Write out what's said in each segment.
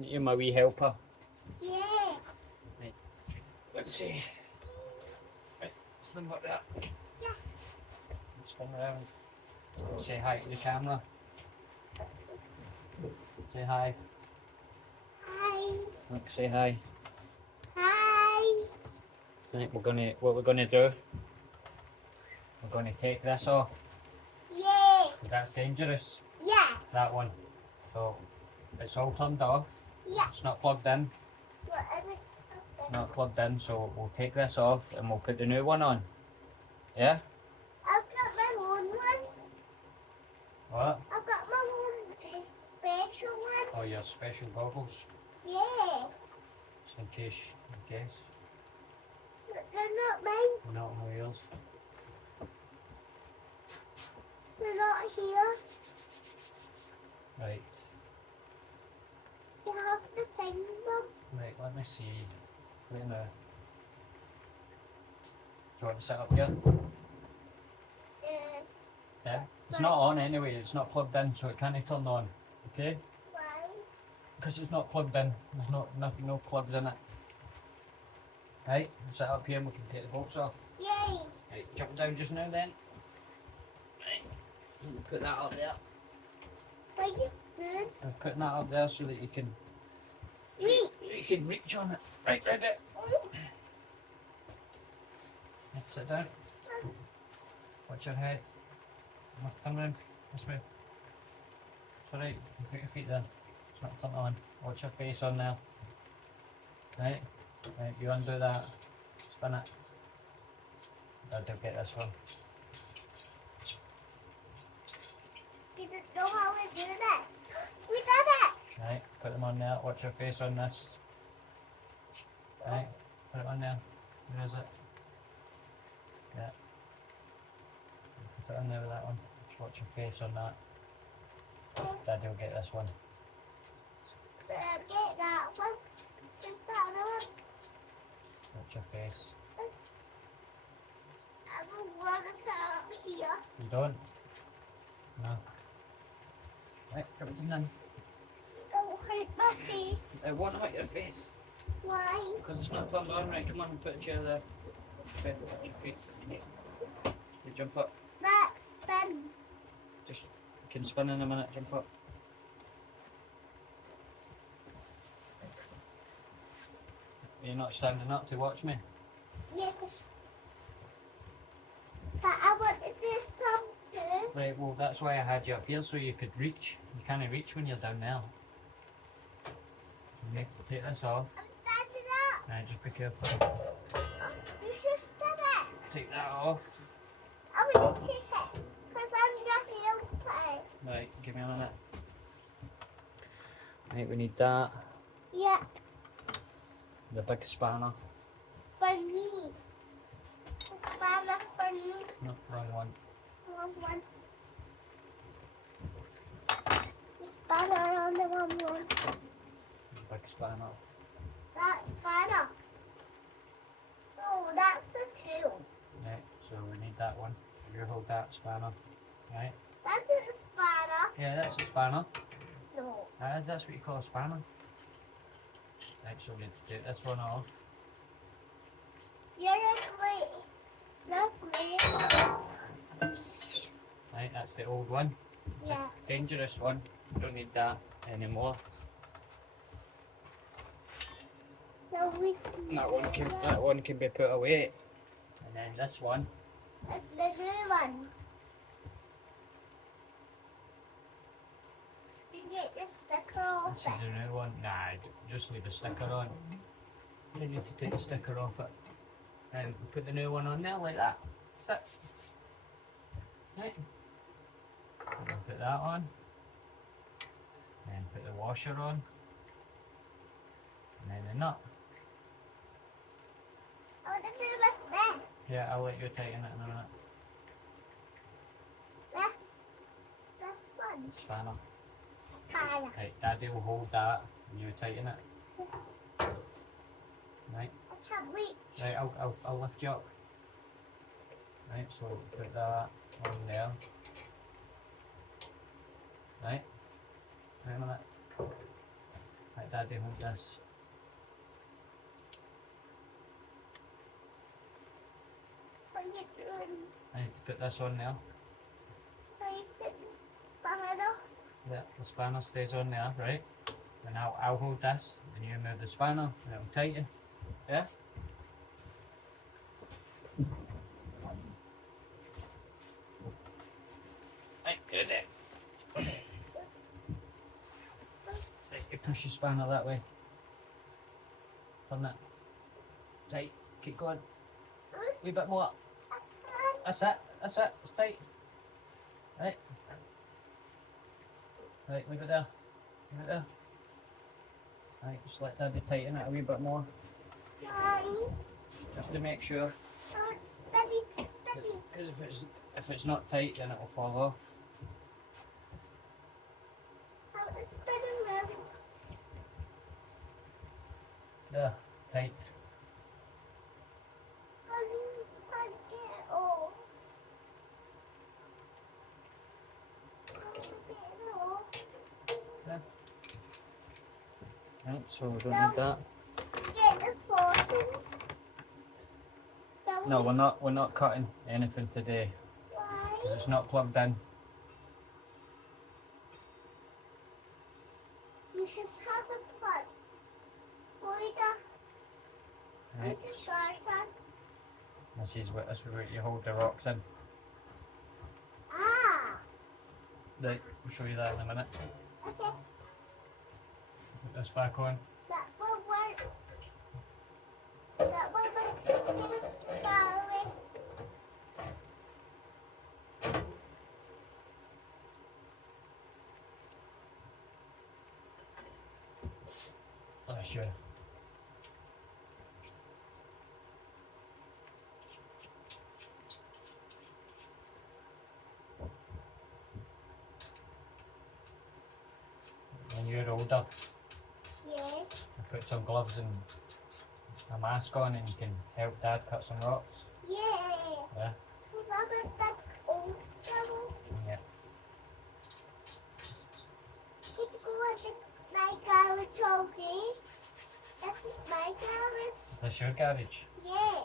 You're my wee helper. Yeah. Right. Let's see. Right, stand like that. Yeah. Spin around. Say hi to the camera. Say hi. Hi. Look, say hi. Hi. Right, what we're gonna do, we're gonna take this off. Yeah. That's dangerous. Yeah. That one. So it's all turned off. Yeah. It's not plugged in. What is it? It's not plugged in, so we'll take this off and we'll put the new one on. Yeah? I've got my own one. What? I've got my own special one. Oh, your special goggles. Yeah. Just in case, But they're not mine. Not on wheels. They're not here. Right. You have to find them. Right, let me see. Wait now. Do you want to sit up here? Yeah? It's not on anyway, it's not plugged in, so it can't turn on. Okay? Why? Because it's not plugged in. There's no plugs in it. Right, sit up here and we can take the bolts off. Yay. Right, jump down just now then. Right, put that up there. What are you doing? I'm putting that up there so that you can reach on it. Right, ready. Sit down. Watch your head. Turn round. This way. It's alright, you put your feet there. It's not turned on. Watch your face on there. Right? Right, you undo that. Spin it. I'll get this one. You don't know how we do this. We did it. Right, put them on there. Watch your face on this. Right, put it on there. Where is it? Yeah. Put it on there with that one. Just watch your face on that. Daddy will get this one. Get that one. Just that one. Watch your face. I don't want to sit up here. You don't? No. Right, jump it in. Don't hurt my face. It won't hurt your face. Why? Because it's not turned on. Right, come on and put a chair there. Okay, watch your feet. You jump up. Let's spin. Just, you can spin in a minute, jump up. You're not standing up to watch me? Yeah, but I want to do some too. Right, well that's why I had you up here so you could reach. You can't reach when you're down there. You need to take this off. I'm standing up. Right, just be careful. You just did it. Take that off. I want to take it. Because I'm not here. Right, give me a minute. Right, we need that. Yeah. The big spanner. For me. Spanner for me. No, wrong one. Wrong one. Spanner on the wrong one. The big spanner. That spanner. Oh, that's the two. Right, so we need that one. So you hold that spanner. Right? That's a spanner. Yeah, that's a spanner. No. That's what you call a spanner. Right, so we need to take this one off. You're ugly. Lovely. Right, that's the old one. It's Yeah. a dangerous one. We don't need that anymore. No, we. That one can be put away. And then this one. That's the new one. You get your sticker off This is it. the new one. Nah, just leave the sticker on. You need to take the sticker off it. And we put the new one on there like that. That's it. Right. And then put that on. Then put the washer on. And then the nut. I want to do with this. Yeah, I'll let you tighten it in a minute. This one. Spanner. Fire. Right, Daddy will hold that and you tighten it. Right. I can't reach. Right, I'll lift you up. Right, so put that on there. Right. Wait a minute. Right, Daddy hold this. What are you doing? I need to put this on there. Are you putting spanner? Yeah, the spanner stays on there, right? And I'll hold this, and you move the spanner, and it'll tighten. Yeah? Right, good there. Right, you push your spanner that way. Turn that. Tight. Keep going. Wee bit more. That's it. That's it. It's tight. Right. Right, leave it there. Leave it there. Right, just let Daddy tighten it a wee bit more. Why? Just to make sure. Oh, it's steady, steady. Because if it's not tight, then it will fall off. How is spinning around? There, tight. How do you take it off? How do you get it off? Right, so we don't need that. Get the forces. No, we're not cutting anything today Why? because it's not plugged in. You should have a plug. Right. With the shotgun. This is where you hold the rocks in. Ah. Right, we'll show you that in a minute. Okay. Put this back on. That will work. That will work. Continue following. Let me show you. When you're older, Yeah. you put some gloves and a mask on and you can help Dad cut some rocks. Yeah. Yeah? Was that that old trouble? Yeah. Keep going my garage all day. That is my garage. That's your garage. Yeah.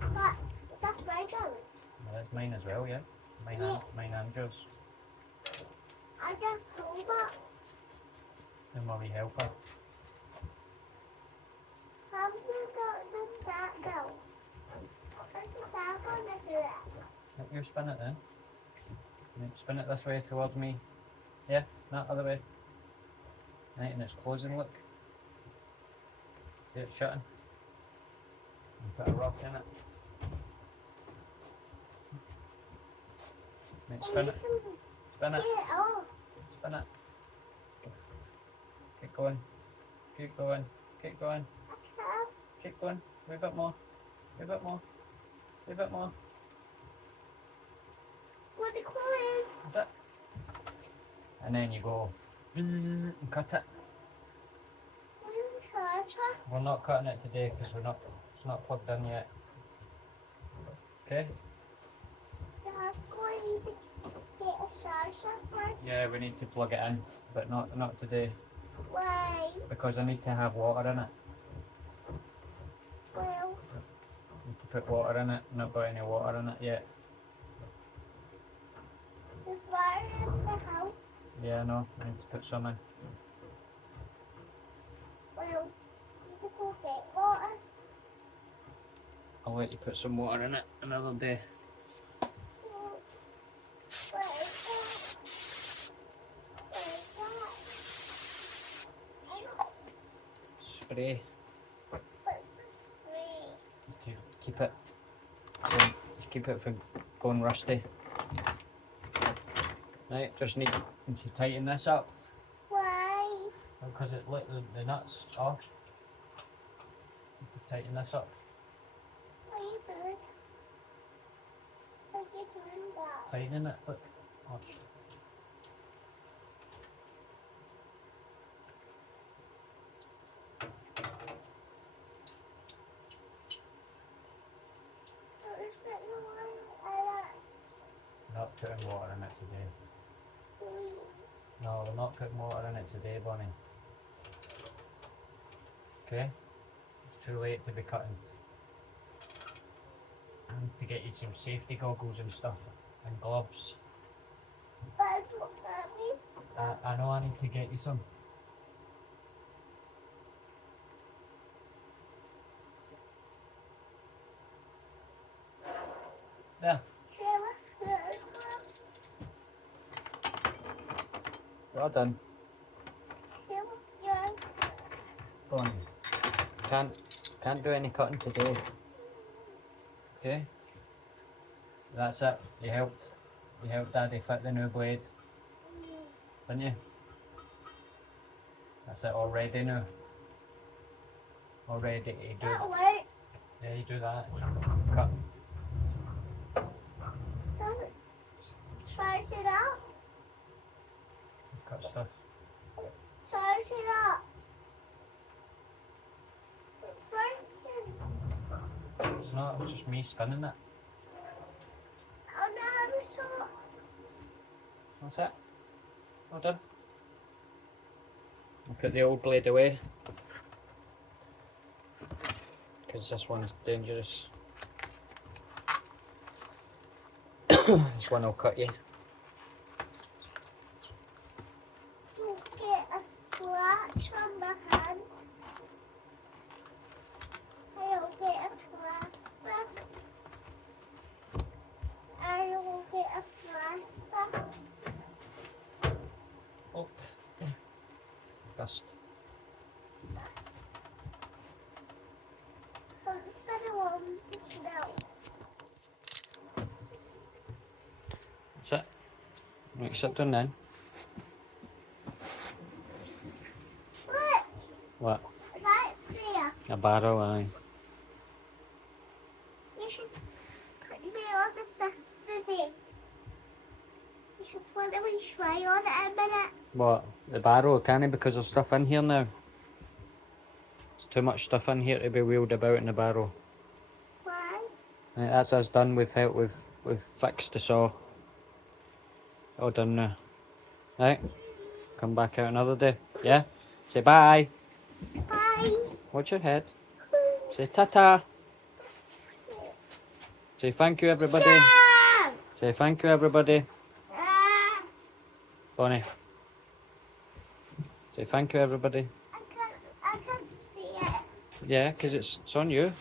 But that's my garage. Well, that's mine as well, yeah? Mine and yours. I just told that. And my wee helper. How do you go that go? How is that going to do that? Look, you spin it then. Right, spin it this way towards me. Yeah, that other way. Right, and it's closing, look. See it shutting? And put a rock in it. Right, spin it. Spin it. Yeah, oh. Spin it. Keep going. Keep going. Keep going. I can't. Keep going. Wee bit more. Wee bit more. Wee bit more. What the cool is. That's it. And then you go bzzz and cut it. We're not cutting it today because it's not plugged in yet. Okay? I'm going to get a charger first. Yeah, we need to plug it in, but not today Why? because I need to have water in it. Well, Need to put water in it. Not got any water in it yet. there's water in the house. Yeah, no, I need to put some in. Well, need to go get water. I'll let you put some water in it another day. Well, where is that? Where is that? Spray What's the spray? just to keep it from going rusty. Right, just need to tighten this up Why? because it let the nuts off. Need to tighten this up. What are you doing? What are you doing that? Tightening it, look. Watch. What is that noise? I Not putting water in it today. like. No, we're not putting water in it today, Bonnie. Okay? It's too late to be cutting. I need to get you some safety goggles and stuff and gloves. But Mommy, I know I need to get you some. There. Well done. Go on. Can't do any cutting today. Okay? That's it. You helped. You helped Daddy fit the new blade. Didn't you? That's it, all ready now. All ready to do. Wait. Yeah, you do that. Cut. Charge it up. Cut stuff. Charge it up. It's working. It's not, it's just me spinning it. Oh no, I'm sure. That's it. Well done. I'll put the old blade away. Because this one's dangerous. This one will cut you. You get a scratch on the hand. I'll get a plaster. I'll get a plaster. Oh. Dust. It's better one. No. That's it. Right, sit down then. Look, What? that's there. A barrel, aye. You should put me on the Saturday. You should want to be try on it a minute. What? The barrel, can't it? Because there's stuff in here now. There's too much stuff in here to be wheeled about in the barrel. Why? Right, that's us done. We've fixed the saw. All done now. Right. Come back out another day. Yeah? Say bye. Bye. Watch your head. Say ta-ta. Say thank you everybody. Yeah. Say thank you everybody. Bonnie. Say thank you everybody. I can't see it. Yeah, because it's on you.